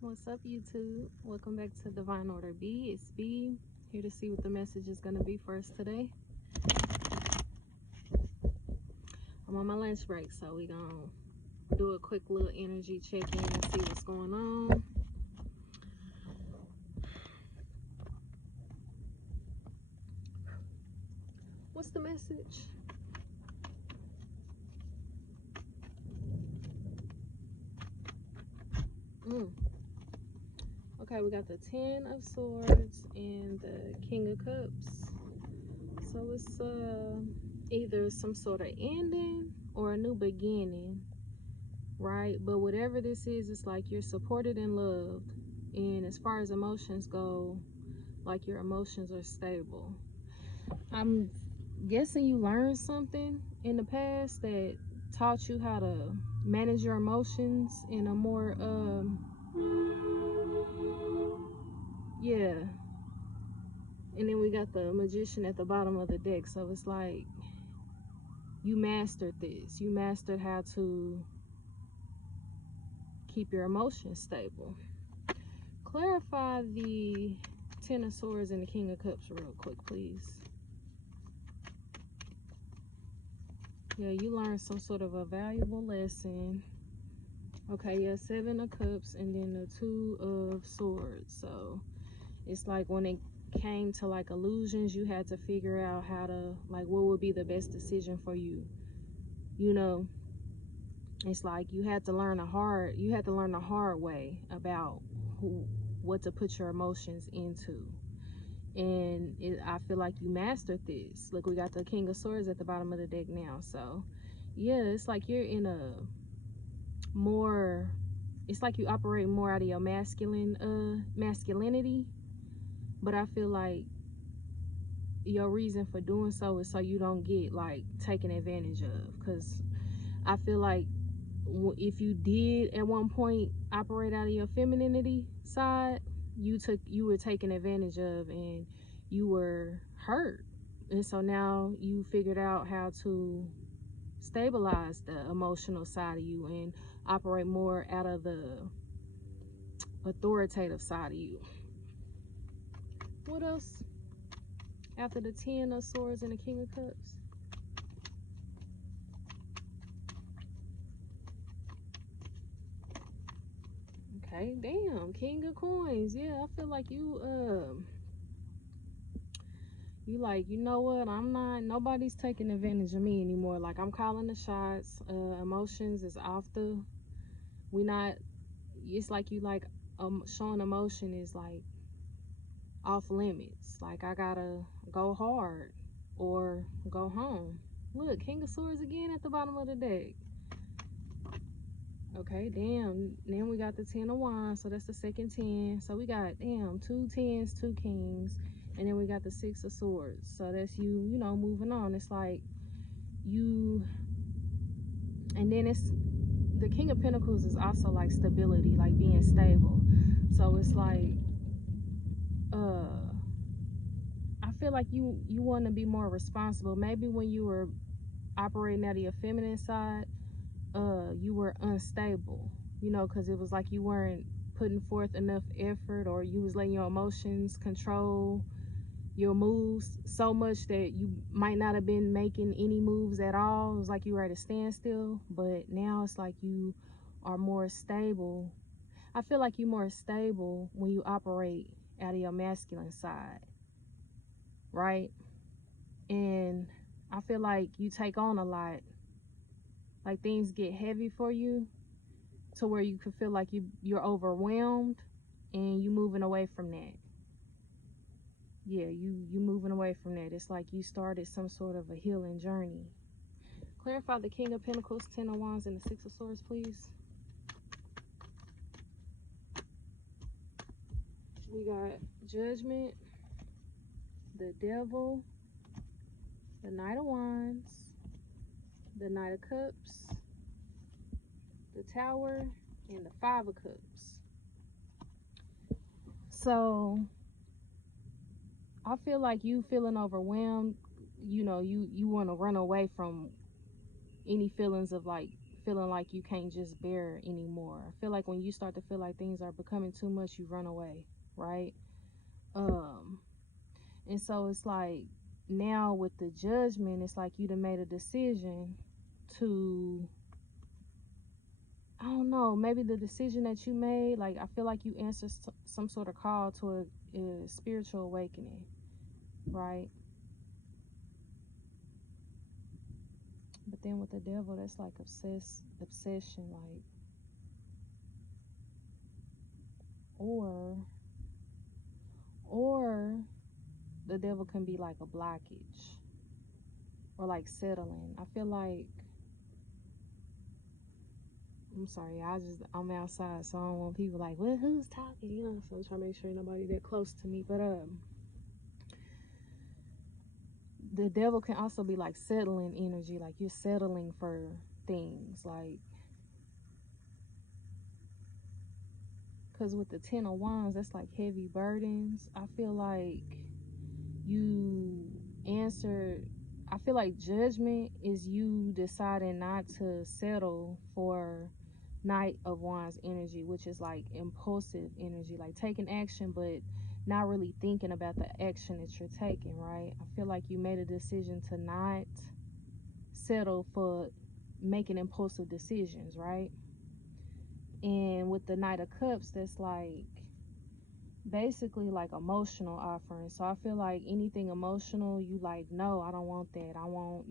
What's up, YouTube? Welcome back to Divine Order B. It's B, here to see what the message is going to be for us today. I'm on my lunch break, so we're going to do a quick little energy check-in and see what's going on. What's the message? Okay, we got the 10 of Swords and the King of Cups. So it's either some sort of ending or a new beginning, right? But whatever this is, it's like you're supported and loved. And as far as emotions go, like your emotions are stable. I'm guessing you learned something in the past that taught you how to manage your emotions in a more yeah. And then we got the Magician at the bottom of the deck. So it's like you mastered this. You mastered how to keep your emotions stable. Clarify the 10 of Swords and the King of Cups real quick, please. Yeah, you learned some sort of a valuable lesson. Okay, yeah, 7 of Cups and then the 2 of Swords. So it's like when it came to like illusions, you had to figure out how to, like, what would be the best decision for you. You know, it's like you had to learn the hard way about what to put your emotions into. And I feel like you mastered this. Look, we got the King of Swords at the bottom of the deck now. So yeah, it's like you're in a more, it's like you operate more out of your masculinity. But I feel like your reason for doing so is so you don't get like taken advantage of. Because I feel like if you did at one point operate out of your femininity side, you were taken advantage of and you were hurt. And so now you figured out how to stabilize the emotional side of you and operate more out of the authoritative side of you. What else after the 10 of Swords and the King of Cups? Okay, damn, King of Coins. Yeah, I feel like you like, you know what, nobody's taking advantage of me anymore. Like, I'm calling the shots. Emotions is off the, it's like you like showing emotion is like off limits. Like, I gotta go hard or go home. Look, King of Swords again at the bottom of the deck. Okay, damn. Then we got the 10 of Wands, so that's the second 10. So we got, damn, 2 10s, 2 kings, and then we got the 6 of Swords. So that's you know, moving on. It's like you, and then it's the King of Pentacles is also like stability, like being stable. So it's like, I feel like you want to be more responsible. Maybe when you were operating out of your feminine side, you were unstable, you know, because it was like you weren't putting forth enough effort, or you was letting your emotions control your moves so much that you might not have been making any moves at all. It was like you were at a standstill. But now it's like you are more stable. I feel like you're more stable when you operate out of your masculine side, right? And I feel like you take on a lot. Like, things get heavy for you to where you could feel like you're overwhelmed, and you moving away from that. Yeah, you moving away from that. It's like you started some sort of a healing journey. Clarify the King of Pentacles, 10 of Wands, and the 6 of Swords, please. We got Judgment, the Devil, the Knight of Wands, the Knight of Cups, the Tower, and the 5 of Cups. So I feel like you feeling overwhelmed. You know, you want to run away from any feelings of like feeling like you can't just bear it anymore. I feel like when you start to feel like things are becoming too much, you run away, right? And so it's like now with the judgment, it's like you done made a decision to, I don't know, maybe the decision that you made, like I feel like you answered some sort of call to a spiritual awakening, right? But then with the devil, that's like obsession, like, or the devil can be like a blockage or like settling. I feel like, I'm sorry, I'm outside, so I don't want people like, well, who's talking, you know? So I'm trying to make sure nobody that close to me. But the devil can also be like settling energy, like you're settling for things, like, because with the 10 of Wands, that's like heavy burdens. I feel like you answered, I feel like judgment is you deciding not to settle for Knight of Wands energy, which is like impulsive energy, like taking action but not really thinking about the action that you're taking, right? I feel like you made a decision to not settle for making impulsive decisions, right? And with the Knight of Cups, that's like basically like emotional offering. So I feel like anything emotional, you like, no, I don't want that. I want,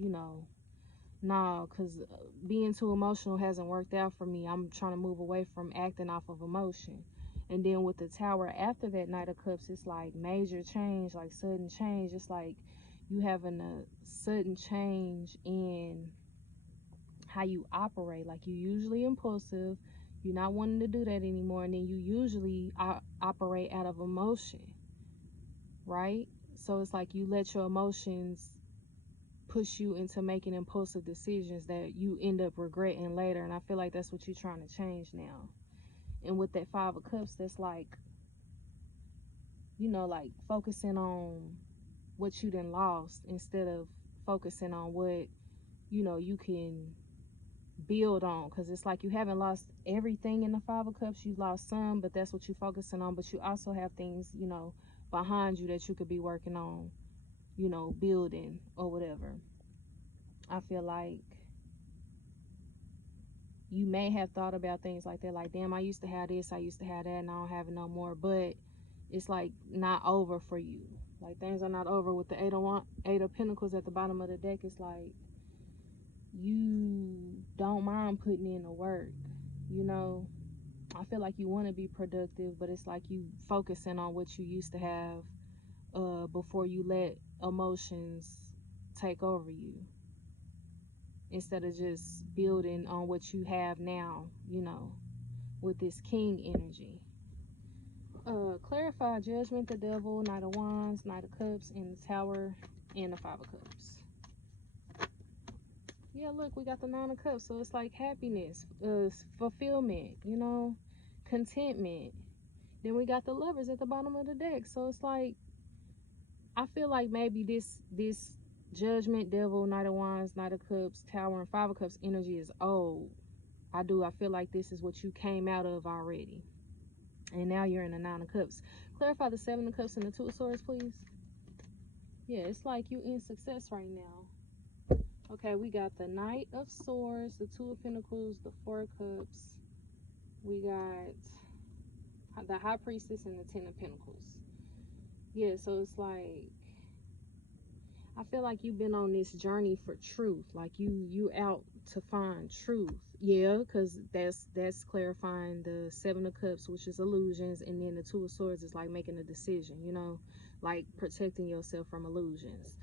no, because being too emotional hasn't worked out for me. I'm trying to move away from acting off of emotion. And then with the Tower after that Knight of Cups, it's like major change, like sudden change. It's like you having a sudden change in how you operate. Like you usually impulsive, you're not wanting to do that anymore, and then you usually operate out of emotion, right? So it's like you let your emotions push you into making impulsive decisions that you end up regretting later. And I feel like that's what you're trying to change now. And with that 5 of Cups, that's like, like focusing on what you done lost instead of focusing on what, you can build on. Because it's like you haven't lost everything in the 5 of Cups. You've lost some, but that's what you're focusing on. But you also have things, behind you that you could be working on, building or whatever. I feel like you may have thought about things like that, like, damn, I used to have this, I used to have that, and I don't have it no more. But it's like not over for you. Like things are not over. With the Eight of Pentacles at the bottom of the deck, it's like you don't mind putting in the work. I feel like you want to be productive, but it's like you focusing on what you used to have before you let emotions take over you, instead of just building on what you have now, with this King energy. Clarify judgment, the devil, Knight of Wands, Knight of Cups, and the Tower, and the 5 of Cups. Yeah, look, we got the 9 of Cups, so it's like happiness, fulfillment, contentment. Then we got the Lovers at the bottom of the deck, so it's like, I feel like maybe this judgment, devil, Knight of Wands, Knight of Cups, Tower, and 5 of Cups energy is old. I feel like this is what you came out of already. And now you're in the 9 of Cups. Clarify the 7 of Cups and the 2 of Swords, please. Yeah, it's like you in success right now. Okay, we got the Knight of Swords, the 2 of Pentacles, the 4 of Cups. We got the High Priestess and the 10 of Pentacles. Yeah, so it's like, I feel like you've been on this journey for truth. Like you out to find truth. Yeah, because that's clarifying the 7 of Cups, which is illusions, and then the 2 of Swords is like making a decision, like protecting yourself from illusions.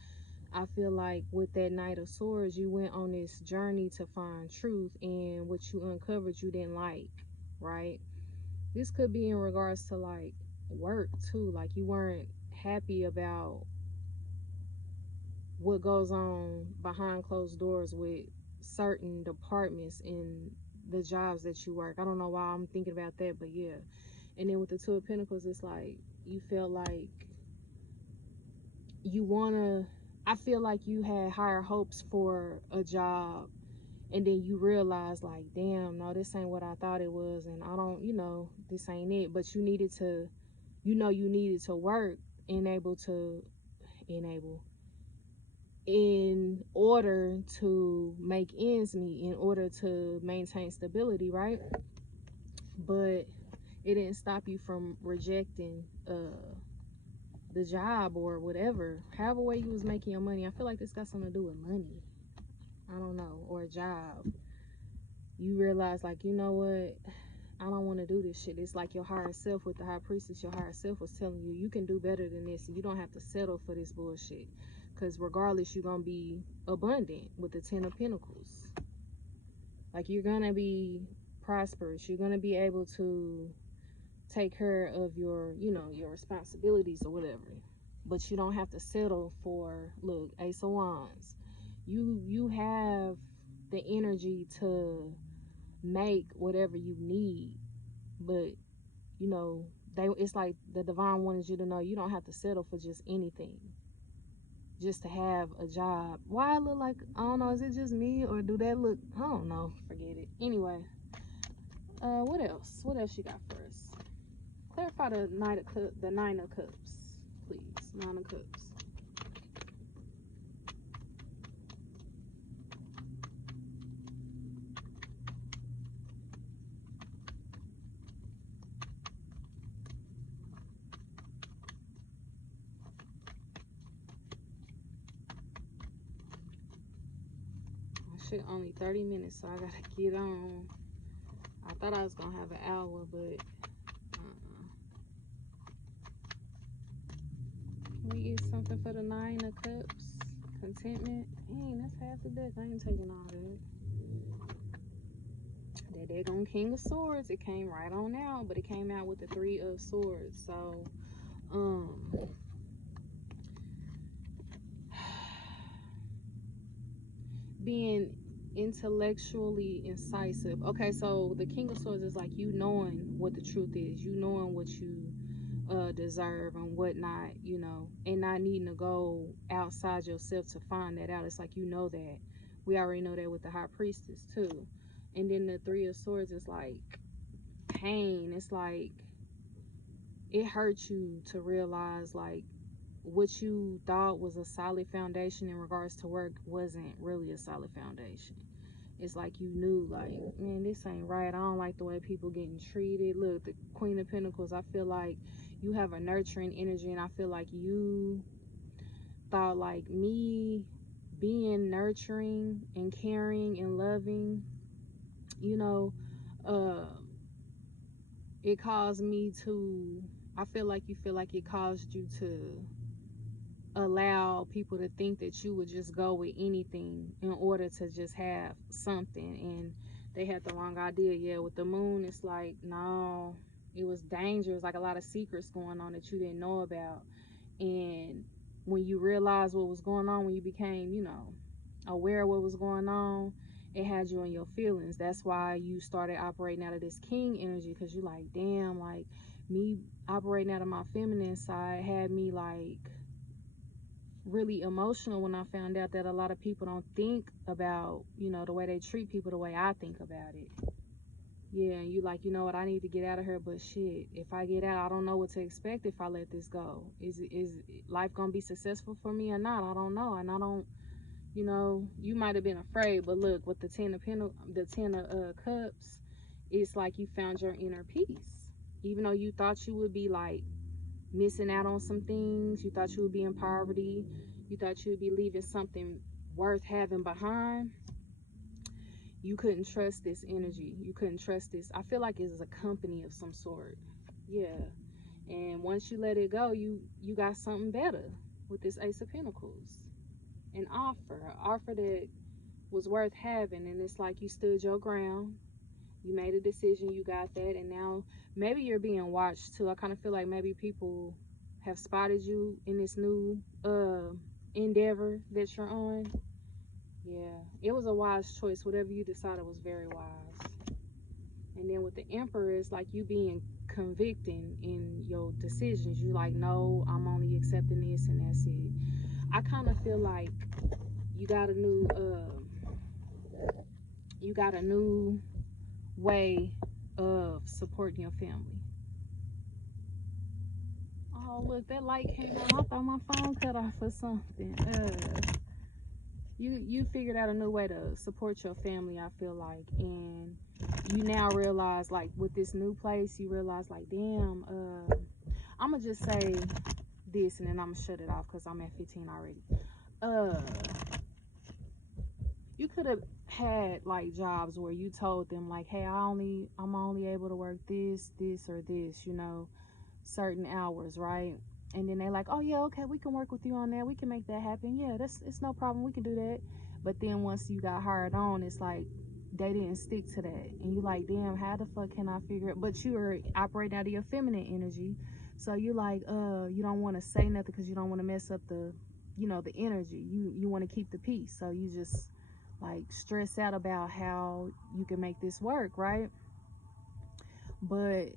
I feel like with that Knight of Swords, you went on this journey to find truth, and what you uncovered you didn't like, right? This could be in regards to like work too. Like you weren't happy about what goes on behind closed doors with certain departments in the jobs that you work. I don't know why I'm thinking about that, but yeah. And then with the 2 of Pentacles, it's like you feel like I feel like you had higher hopes for a job, and then you realize like, damn, no, this ain't what I thought it was, and I don't, this ain't it. But you needed to, you needed to work enable to enable in order to make ends meet, in order to maintain stability, right? But it didn't stop you from rejecting the job or whatever, however way you was making your money. I feel like this got something to do with money, I don't know, or a job. You realize like, you know what, I don't want to do this shit. It's like your higher self with the high priestess. Your higher self was telling you, you can do better than this. And you don't have to settle for this bullshit. Because regardless, you're going to be abundant with the 10 of Pentacles. Like, you're going to be prosperous. You're going to be able to take care of your, your responsibilities or whatever. But you don't have to settle for, look, Ace of Wands. You have the energy to make whatever you need, but it's like the divine wanted you to know you don't have to settle for just anything, just to have a job. Why I look like, I don't know, is it just me or do that look, I don't know, forget it. Anyway, what else you got for us? Clarify the Nine of Cups, please. Nine of Cups. Shit, only 30 minutes, so I gotta get on. I thought I was gonna have an hour, but can we get something for the Nine of Cups? Contentment. Dang, that's half the deck. I ain't taking all that. That daggone King of Swords, it came right on out, but it came out with the Three of Swords. So, being intellectually incisive. Okay, so the King of Swords is like you knowing what the truth is, you knowing what you deserve and whatnot, and not needing to go outside yourself to find that out. It's like that. We already know that with the High Priestess too. And then the Three of Swords is like pain. It's like it hurts you to realize like what you thought was a solid foundation in regards to work wasn't really a solid foundation. It's like you knew, like, man, this ain't right. I don't like the way people getting treated. Look, the Queen of Pentacles, I feel like you have a nurturing energy, and I feel like you thought like me being nurturing and caring and loving, it caused me to, I feel like you feel like it caused you to allow people to think that you would just go with anything in order to just have something, and they had the wrong idea. Yeah, with the moon, it's like, no, it was dangerous, like a lot of secrets going on that you didn't know about. And when you realized what was going on, when you became, aware of what was going on, it had you in your feelings. That's why you started operating out of this king energy, because you like, damn, like me operating out of my feminine side had me like really emotional when I found out that a lot of people don't think about, the way they treat people the way I think about it. Yeah, and you like, you know what, I need to get out of here, but shit, if I get out, I don't know what to expect if I let this go. Is life gonna be successful for me or not? I don't know, and I don't, you might have been afraid, but look, with the Ten of Cups, it's like you found your inner peace. Even though you thought you would be like missing out on some things, you thought you would be in poverty, you thought you would be leaving something worth having behind, you couldn't trust this energy. You couldn't trust this. I feel like it's a company of some sort. Yeah. And once you let it go, you got something better with this Ace of Pentacles. An offer that was worth having, and it's like you stood your ground. You made a decision, you got that, and now maybe you're being watched too. I kind of feel like maybe people have spotted you in this new endeavor that you're on. Yeah, it was a wise choice. Whatever you decided was very wise. And then with the Emperor, it's like you being convicting in your decisions. You like, no, I'm only accepting this and that's it. I kind of feel like you got a new you got a new way of supporting your family. Oh, look, that light came on. I thought my phone cut off or something. You figured out a new way to support your family, I feel like, and you now realize, like, with this new place, you realize, like, damn, I'm gonna just say this, and then I'm gonna shut it off because I'm at 15 already. Uh, you could have had like jobs where you told them, like, hey, I'm only able to work this, or this, certain hours, right? And then they're like, oh yeah, okay, we can work with you on that, we can make that happen, yeah, it's no problem, we can do that. But then once you got hired on, it's like they didn't stick to that, and you like, damn, how the fuck can I figure it? But you are operating out of your feminine energy, so you like, you don't want to say nothing because you don't want to mess up the, the energy. You want to keep the peace, so you just like stress out about how you can make this work, right? But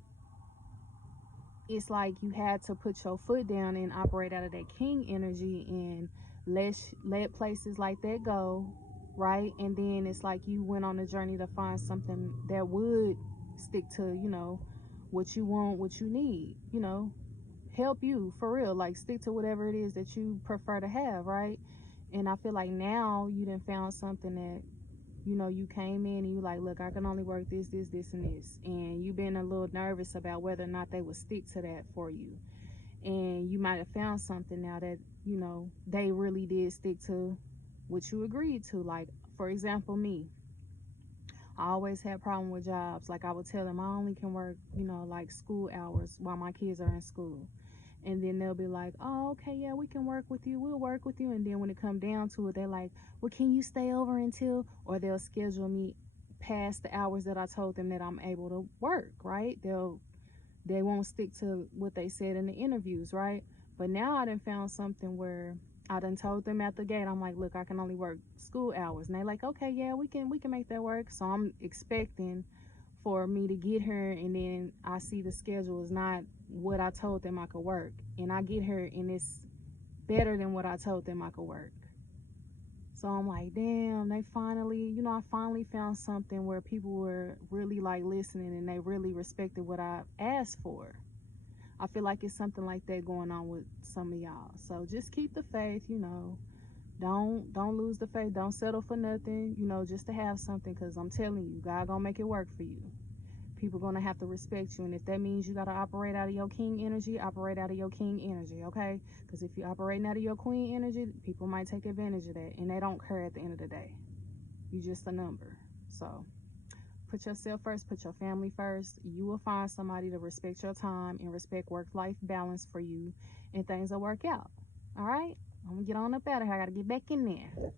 it's like you had to put your foot down and operate out of that king energy and let places like that go, right? And then it's like you went on a journey to find something that would stick to, what you want, what you need, help you for real, like stick to whatever it is that you prefer to have, right? And I feel like now you done found something that, you came in and you like, look, I can only work this, and this. And you've been a little nervous about whether or not they would stick to that for you. And you might have found something now that, they really did stick to what you agreed to. Like, for example, me, I always had problem with jobs. Like, I would tell them I only can work, like school hours while my kids are in school. And then they'll be like, oh, okay, yeah, we can work with you, we'll work with you. And then when it come down to it, they're like, well, can you stay over until, or they'll schedule me past the hours that I told them that I'm able to work, right? They won't stick to what they said in the interviews, right? But now I done found something where I done told them at the gate, I'm like, look, I can only work school hours. And they like, okay, yeah, we can make that work. So I'm expecting for me to get her, and then I see the schedule is not what I told them I could work, and I get her and it's better than what I told them I could work. So I'm like, damn, they finally, I finally found something where people were really like listening and they really respected what I asked for. I feel like it's something like that going on with some of y'all. So just keep the faith, don't lose the faith, don't settle for nothing, just to have something, because I'm telling you, God gonna make it work for you. People gonna have to respect you, and if that means you gotta operate out of your king energy, operate out of your king energy, okay? Because if you're operating out of your queen energy, people might take advantage of that, and they don't care at the end of the day. You just a number. So put yourself first, put your family first. You will find somebody to respect your time and respect work-life balance for you, and things will work out. All right, I'm gonna get on up out of here. I gotta get back in there.